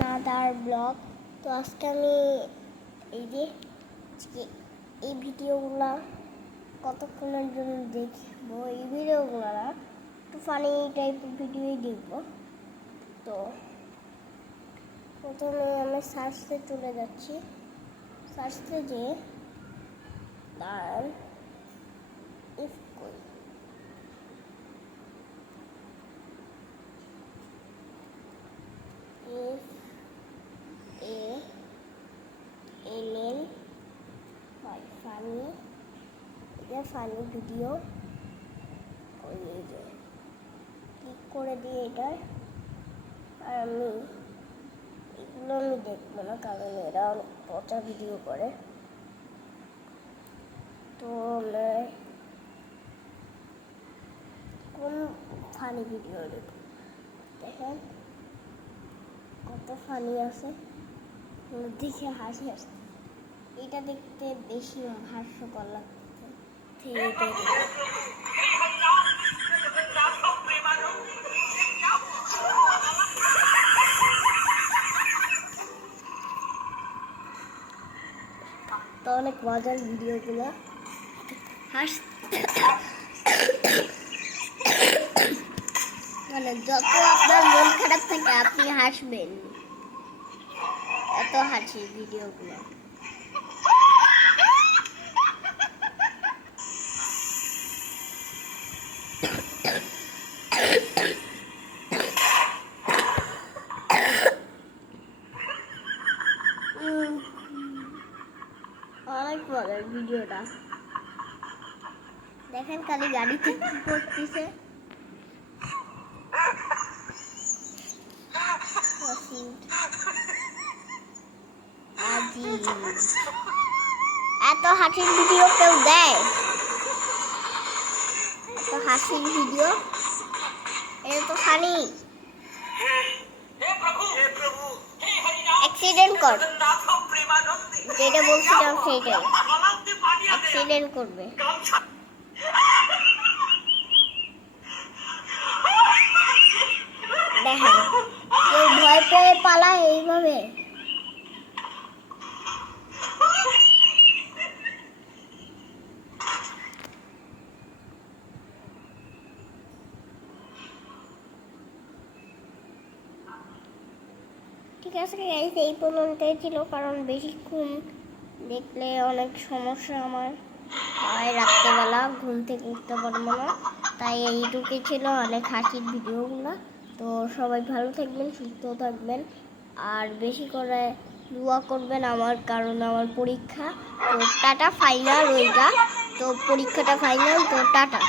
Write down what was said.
Another blog. তো আজকে আমি এই যে এই ভিডিওগুলো কতক্ষণের জন্য দেখবো, এই ভিডিওগুলো না, একটু ফানি টাইপের ভিডিওই দেখবো। তো প্রথমে আমি সার্চতে চলে যাচ্ছি। সার্চতে যে তার ইফ কই এল ফানি, এটা ফানি ভিডিও ওই যে ক্লিক করে দিয়ে এটার। আর আমি এগুলো আমি দেখবো না, কারণ এরা অনেক পচা ভিডিও করে। তো কোন ফানি ভিডিও দেখব, দেখেন কত ফানি আছে, দেখে হাসি আসছে। এটা দেখতে বেশি হাস্যকর লাগছে। তো অনেক মজার ভিডিওগুলো মানে যত আপনার মন খারাপ থাকে আপনি হাসবেন, এত হাসি ভিডিওগুলো। অনেক মজার ভিডিওটা দেখেন, খালি গাড়িতে কি করতেছে। এত হাসির ভিডিও কেউ দেয়? এত হাসির ভিডিও, এটা তো ফানি। অ্যাক্সিডেন্ট কর, যেটা বলছিলাম সেইটাই, অ্যাক্সিডেন্ট করবে। দেখেন কেউ ভয় পেয়ে পালায় এইভাবে। ঠিক আছে গাইস, এই পর্যন্তই ছিল, কারণ বেশিক্ষণ দেখলে অনেক সমস্যা আমার হয়, রাত্রেবেলা ঘুম থেকে উঠতে পারবো না। তাই এইটুকুই ছিল অনেক হাসির ভিডিওগুলো। তো সবাই ভালো থাকবেন, সুস্থ থাকবেন, আর বেশি করে দোয়া করবেন আমার, কারণ আমার পরীক্ষা। তো টাটা, ফাইনাল ওইটা, তো পরীক্ষাটা ফাইনাল, তো টাটা।